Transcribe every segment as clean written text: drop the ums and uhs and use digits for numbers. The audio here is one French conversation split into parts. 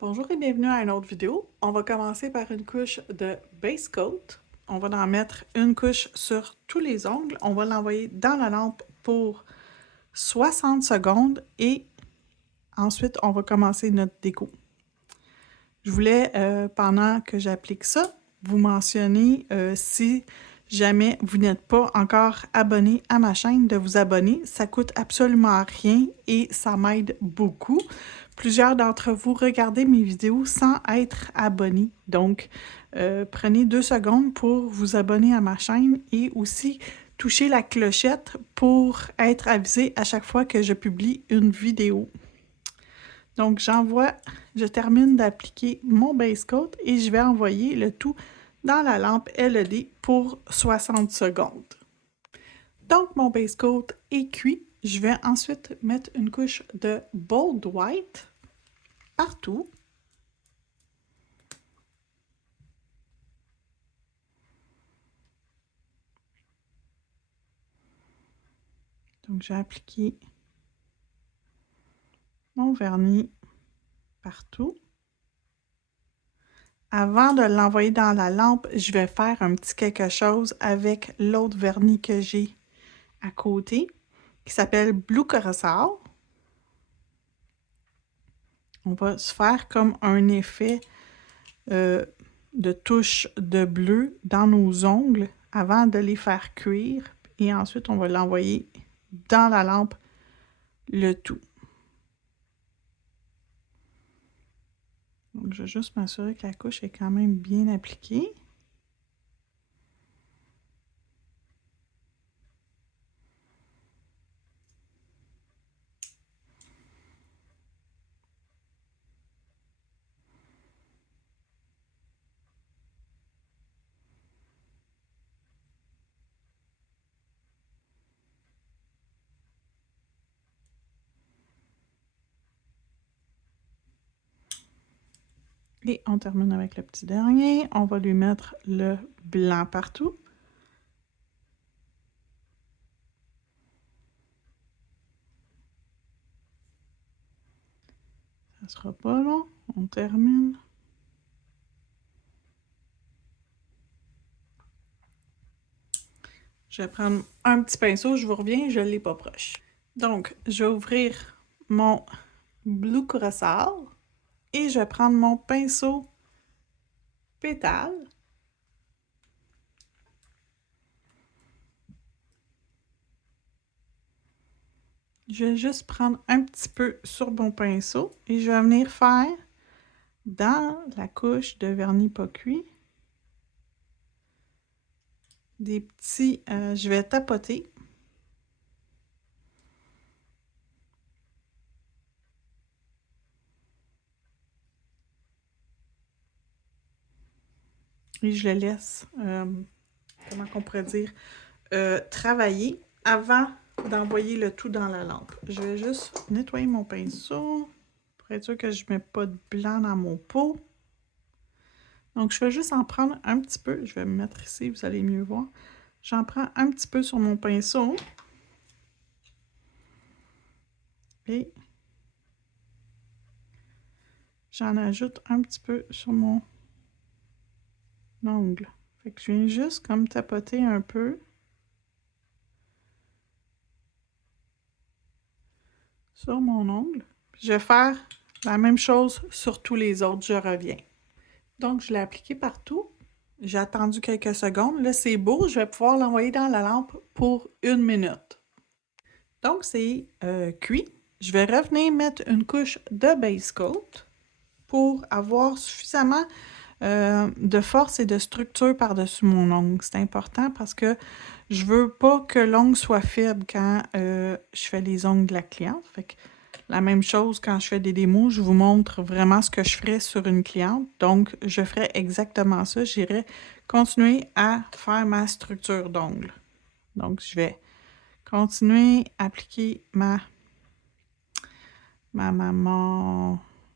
Bonjour et bienvenue à une autre vidéo. On va commencer par une couche de base coat. On va en mettre une couche sur tous les ongles. On va l'envoyer dans la lampe pour 60 secondes et ensuite on va commencer notre déco. Je voulais, pendant que j'applique ça, vous mentionner si jamais vous n'êtes pas encore abonné à ma chaîne, de vous abonner. Ça coûte absolument rien et ça m'aide beaucoup. Plusieurs d'entre vous regardez mes vidéos sans être abonnés. Donc, prenez 2 secondes pour vous abonner à ma chaîne et aussi toucher la clochette pour être avisé à chaque fois que je publie une vidéo. Donc, je termine d'appliquer mon base coat et je vais envoyer le tout dans la lampe LED pour 60 secondes. Donc, mon base coat est cuit. Je vais ensuite mettre une couche de Bold White partout. Donc, j'ai appliqué mon vernis partout. Avant de l'envoyer dans la lampe, je vais faire un petit quelque chose avec l'autre vernis que j'ai à côté, qui s'appelle Blue Curacao. On va se faire comme un effet de touche de bleu dans nos ongles avant de les faire cuire. Et ensuite, on va l'envoyer dans la lampe, le tout. Donc, je vais juste m'assurer que la couche est quand même bien appliquée. Et on termine avec le petit dernier. On va lui mettre le blanc partout. Ça sera pas long. On termine. Je vais prendre un petit pinceau. Je vous reviens. Je ne l'ai pas proche. Donc, je vais ouvrir mon Blue Curacao et je vais prendre mon pinceau pétale. Je vais juste prendre un petit peu sur mon pinceau et je vais venir faire dans la couche de vernis pas cuit des petits... je vais tapoter. Et je le laisse, comment on pourrait dire, travailler avant d'envoyer le tout dans la lampe. Je vais juste nettoyer mon pinceau pour être sûr que je ne mets pas de blanc dans mon pot. Donc, je vais juste en prendre un petit peu. Je vais me mettre ici, vous allez mieux voir. J'en prends un petit peu sur mon pinceau. Et j'en ajoute un petit peu sur mon ongle. Fait que je viens juste comme tapoter un peu sur mon ongle. Je vais faire la même chose sur tous les autres. Je reviens. Donc, je l'ai appliqué partout. J'ai attendu quelques secondes. Là, c'est beau. Je vais pouvoir l'envoyer dans la lampe pour 1 minute. Donc, c'est cuit. Je vais revenir mettre une couche de base coat pour avoir suffisamment de force et de structure par-dessus mon ongle. C'est important parce que je veux pas que l'ongle soit faible quand je fais les ongles de la cliente. Fait que la même chose quand je fais des démos, je vous montre vraiment ce que je ferais sur une cliente. Donc, je ferai exactement ça. J'irai continuer à faire ma structure d'ongle. Donc, je vais continuer à appliquer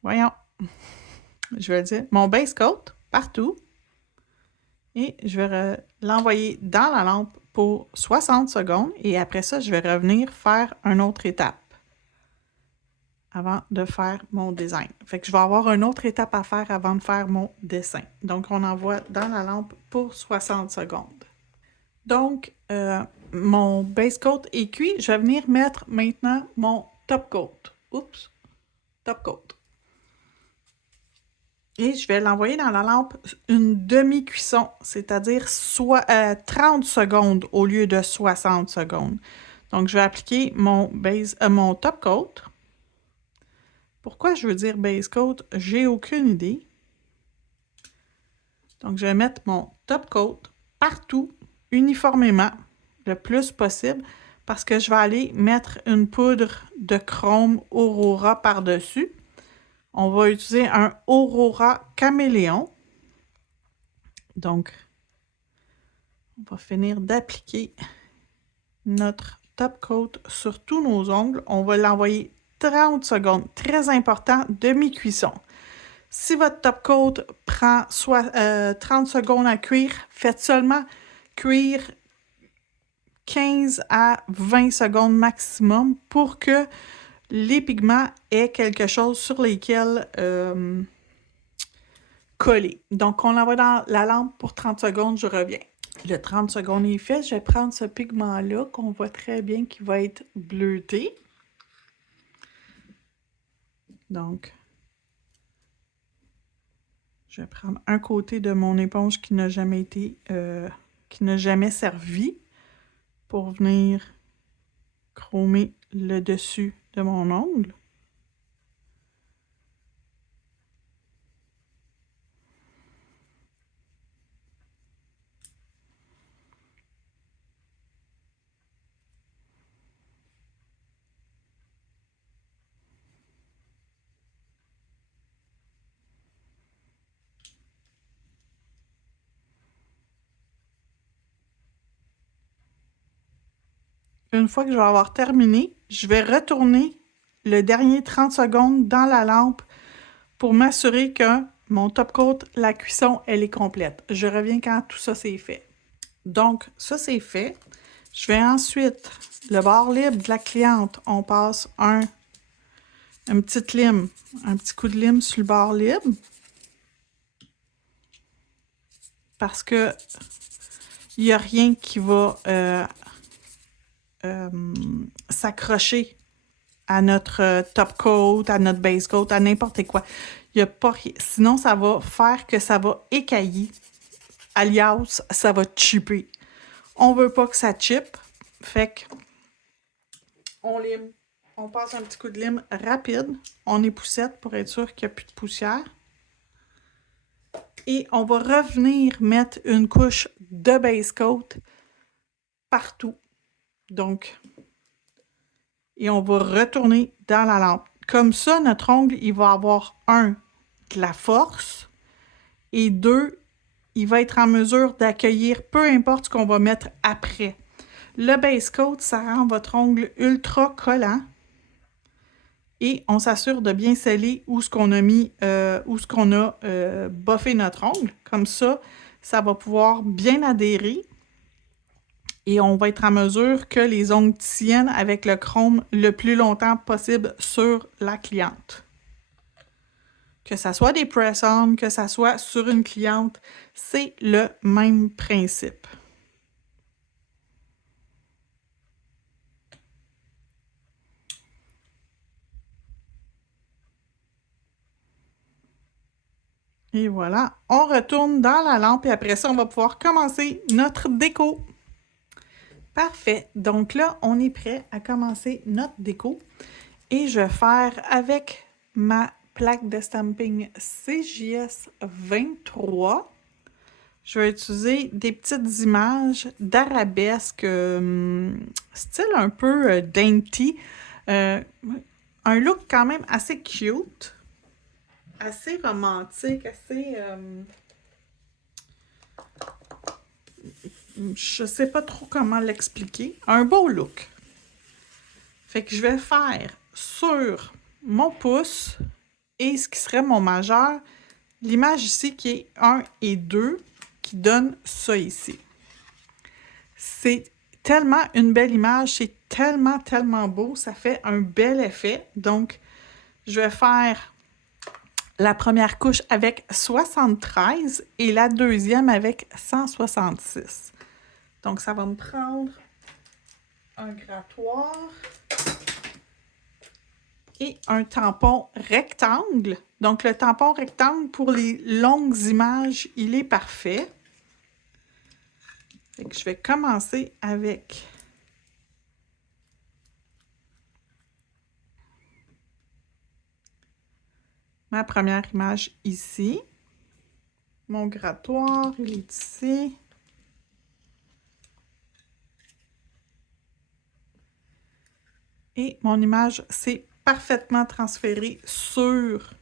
voyons, je vais dire, mon base coat partout. Et je vais l'envoyer dans la lampe pour 60 secondes. Et après ça, je vais revenir faire une autre étape. avant de faire mon design. Fait que je vais avoir une autre étape à faire avant de faire mon dessin. Donc, on envoie dans la lampe pour 60 secondes. Donc, mon base coat est cuit. Je vais venir mettre maintenant mon top coat. Oups! Top coat. Et je vais l'envoyer dans la lampe une demi-cuisson, c'est-à-dire 30 secondes au lieu de 60 secondes. Donc, je vais appliquer mon top coat. Pourquoi je veux dire base coat? J'ai aucune idée. Donc, je vais mettre mon top coat partout, uniformément, le plus possible, parce que je vais aller mettre une poudre de chrome Aurora par-dessus. On va utiliser un Aurora Caméléon. Donc, on va finir d'appliquer notre top coat sur tous nos ongles. On va l'envoyer 30 secondes. Très important, demi-cuisson. Si votre top coat prend 30 secondes à cuire, faites seulement cuire 15 à 20 secondes maximum pour que les pigments aient quelque chose sur lesquels coller. Donc, on l'envoie dans la lampe pour 30 secondes, je reviens. Le 30 secondes est fait, je vais prendre ce pigment-là qu'on voit très bien qui va être bleuté. Donc, je vais prendre un côté de mon éponge qui n'a jamais été, qui n'a jamais servi pour venir chromer le dessus de mon ongle. Une fois que je vais avoir terminé, je vais retourner le dernier 30 secondes dans la lampe pour m'assurer que mon top coat, la cuisson, elle est complète. Je reviens quand tout ça c'est fait. Donc, ça c'est fait. Je vais ensuite, le bord libre de la cliente, on passe une petite lime, un petit coup de lime sur le bord libre. Parce que il n'y a rien qui va s'accrocher à notre top coat, à notre base coat, à n'importe quoi. Il y a pas rien. Sinon, ça va faire que ça va écailler. Alias, ça va chipper. On veut pas que ça chippe. Fait que on lime. On passe un petit coup de lime rapide. On époussette pour être sûr qu'il n'y a plus de poussière. Et on va revenir mettre une couche de base coat partout. Donc, et on va retourner dans la lampe. Comme ça, notre ongle, il va avoir de la force et deux, il va être en mesure d'accueillir peu importe ce qu'on va mettre après. Le base coat, ça rend votre ongle ultra collant et on s'assure de bien sceller où ce qu'on a mis, où ce qu'on a boffé notre ongle. Comme ça, ça va pouvoir bien adhérer. Et on va être en mesure que les ongles tiennent avec le chrome le plus longtemps possible sur la cliente. Que ça soit des press-on, que ça soit sur une cliente, c'est le même principe. Et voilà, on retourne dans la lampe et après ça, on va pouvoir commencer notre déco. Parfait. Donc là, on est prêt à commencer notre déco. Et je vais faire avec ma plaque de stamping CJS 23. Je vais utiliser des petites images d'arabesque, style un peu dainty. Un look quand même assez cute, assez romantique, assez... je sais pas trop comment l'expliquer. Un beau look. Fait que je vais faire sur mon pouce et ce qui serait mon majeur, l'image ici qui est 1 et 2 qui donne ça ici. C'est tellement une belle image, c'est tellement beau, ça fait un bel effet. Donc, Je vais faire la première couche avec 73 et la deuxième avec 166. Donc, ça va me prendre un grattoir et un tampon rectangle. Donc, le tampon rectangle pour les longues images, il est parfait. Fait que je vais commencer avec ma première image ici. Mon grattoir, il est ici. Et mon image s'est parfaitement transférée sur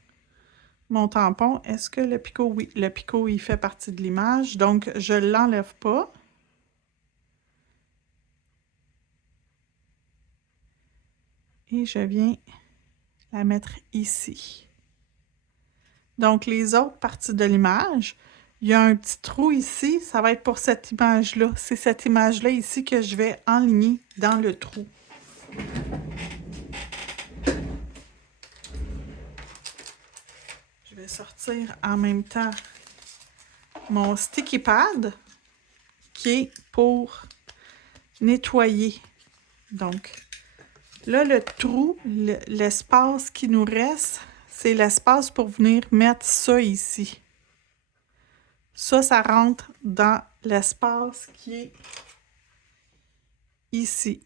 mon tampon. Est-ce que le picot? Oui, le picot, il fait partie de l'image. Donc, je ne l'enlève pas. Et je viens la mettre ici. Donc, les autres parties de l'image, il y a un petit trou ici. Ça va être pour cette image-là. C'est cette image-là ici que je vais enligner dans le trou. Je vais sortir en même temps mon sticky pad qui est pour nettoyer. Donc, là, le trou, l'espace qui nous reste, c'est l'espace pour venir mettre ça ici. Ça rentre dans l'espace qui est ici.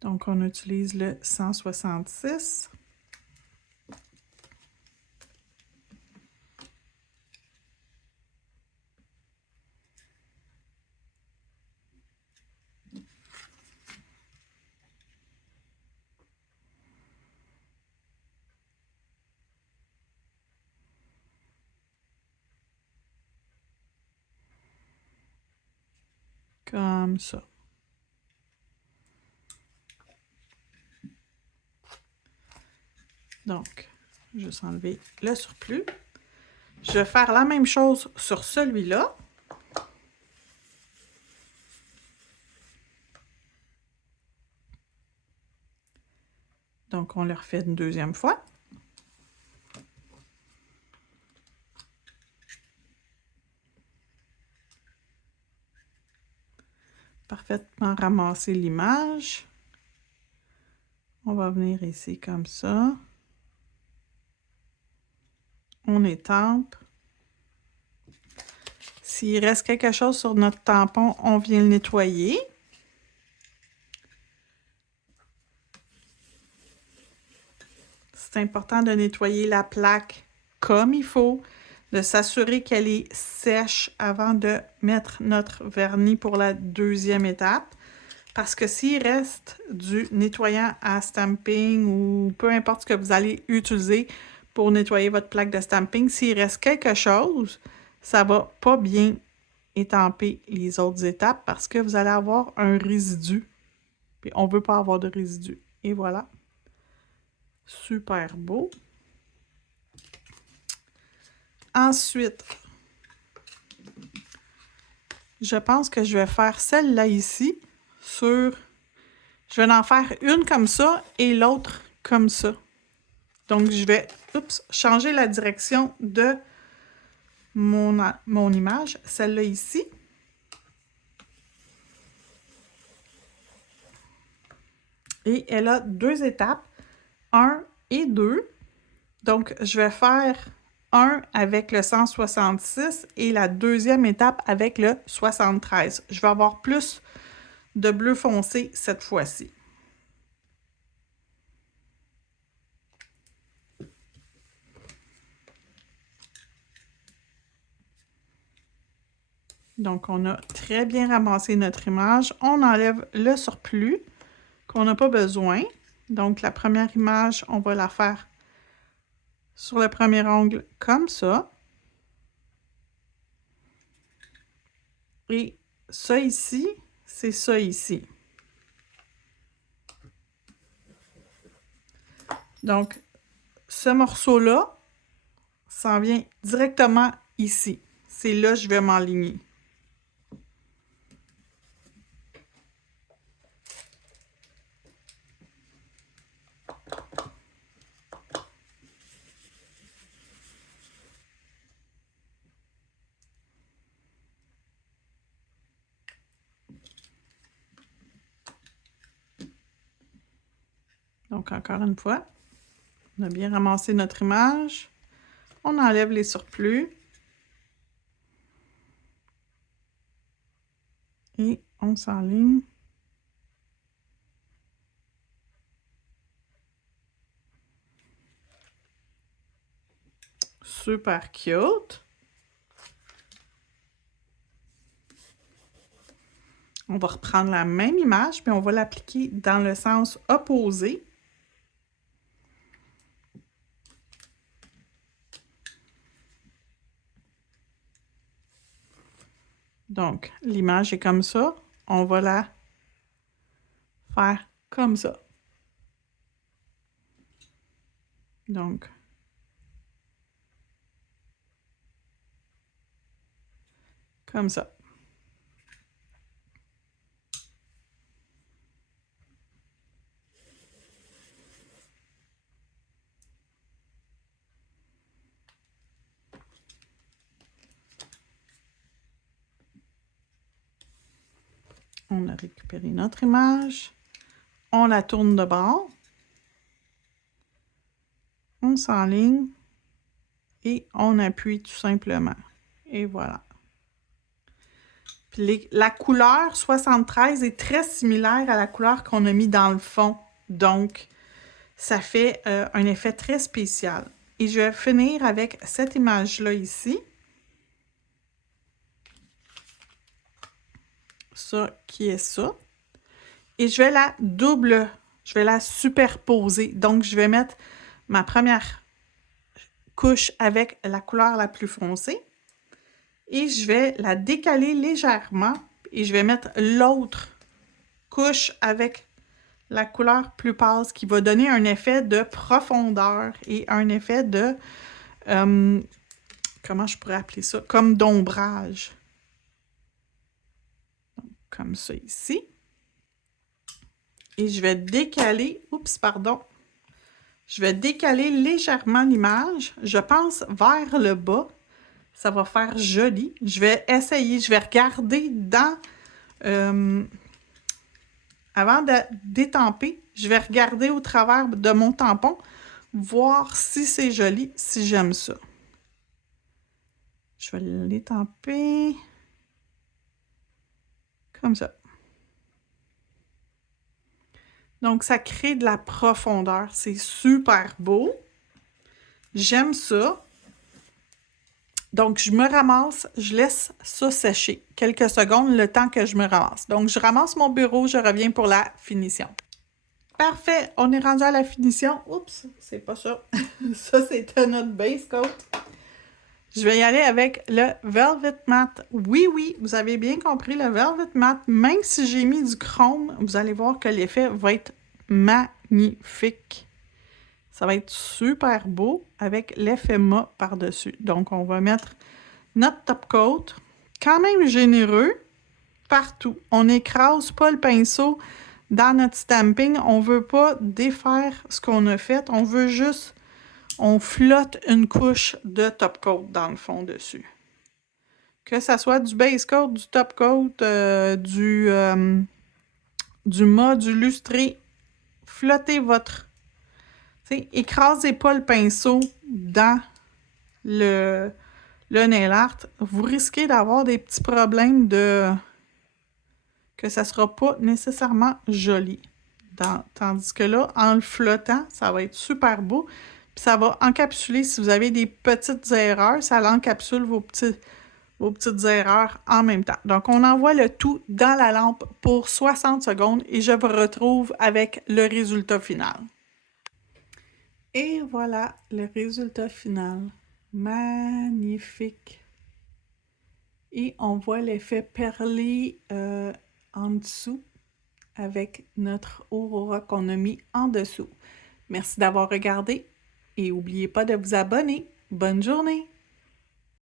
Donc, on utilise le 166. Comme ça. Donc, juste enlever le surplus. Je vais faire la même chose sur celui-là. Donc, on le refait une deuxième fois. Parfaitement ramasser l'image. On va venir ici comme ça. On étampe. S'il reste quelque chose sur notre tampon, on vient le nettoyer. C'est important de nettoyer la plaque comme il faut, de s'assurer qu'elle est sèche avant de mettre notre vernis pour la deuxième étape. Parce que s'il reste du nettoyant à stamping ou peu importe ce que vous allez utiliser pour nettoyer votre plaque de stamping, s'il reste quelque chose, ça ne va pas bien étamper les autres étapes parce que vous allez avoir un résidu. Puis on ne veut pas avoir de résidu. Et voilà. Super beau. Ensuite, je pense que je vais faire celle-là ici sur... Je vais en faire une comme ça et l'autre comme ça. Donc, je vais changer la direction de mon image, celle-là ici. Et elle a deux étapes, 1 et 2. Donc, je vais faire 1 avec le 166 et la deuxième étape avec le 73. Je vais avoir plus de bleu foncé cette fois-ci. Donc, on a très bien ramassé notre image. On enlève le surplus qu'on n'a pas besoin. Donc, la première image, on va la faire sur le premier ongle comme ça. Et ça ici, c'est ça ici. Donc, ce morceau-là, s'en vient directement ici. C'est là que je vais m'enligner. Donc, encore une fois, on a bien ramassé notre image. On enlève les surplus. Et on s'enligne. Super cute. On va reprendre la même image, mais on va l'appliquer dans le sens opposé. Donc, l'image est comme ça. On va la faire comme ça. Donc, comme ça. On a récupéré notre image. On la tourne de bord. On s'enligne. Et on appuie tout simplement. Et voilà. Puis la couleur 73 est très similaire à la couleur qu'on a mis dans le fond. Donc, ça fait un effet très spécial. Et je vais finir avec cette image-là ici. Ça qui est ça. Et je vais la je vais la superposer. Donc, je vais mettre ma première couche avec la couleur la plus foncée. Et je vais la décaler légèrement. Et je vais mettre l'autre couche avec la couleur plus pâle qui va donner un effet de profondeur et un effet de... comment je pourrais appeler ça? Comme d'ombrage. Comme ça ici. Et je vais décaler... Oups, pardon. Je vais décaler légèrement l'image. Je pense vers le bas. Ça va faire joli. Je vais essayer, je vais regarder dans... avant de détamper, je vais regarder au travers de mon tampon, voir si c'est joli, si j'aime ça. Je vais l'étamper comme ça. Donc, ça crée de la profondeur. C'est super beau. J'aime ça. Donc, je me ramasse, je laisse ça sécher quelques secondes, le temps que je me ramasse. Donc, je ramasse mon bureau, je reviens pour la finition. Parfait, on est rendu à la finition. Oups, c'est pas ça. Ça, c'était notre base coat. Je vais y aller avec le Velvet Matte. Oui, oui, vous avez bien compris, le Velvet Matte, même si j'ai mis du chrome, vous allez voir que l'effet va être magnifique. Ça va être super beau avec l'effet mat par-dessus. Donc, on va mettre notre top coat, quand même généreux, partout. On n'écrase pas le pinceau dans notre stamping. On ne veut pas défaire ce qu'on a fait. On veut juste, on flotte une couche de top coat dans le fond dessus. Que ça soit du base coat, du top coat, du mat, du lustré, flottez votre... écrasez pas le pinceau dans le nail art. Vous risquez d'avoir des petits problèmes de... que ça sera pas nécessairement joli. Tandis que là, en le flottant, ça va être super beau. Puis ça va encapsuler, si vous avez des petites erreurs, ça encapsule vos petites erreurs en même temps. Donc, on envoie le tout dans la lampe pour 60 secondes et je vous retrouve avec le résultat final. Et voilà le résultat final. Magnifique! Et on voit l'effet perlé en dessous avec notre aurora qu'on a mis en dessous. Merci d'avoir regardé et n'oubliez pas de vous abonner. Bonne journée!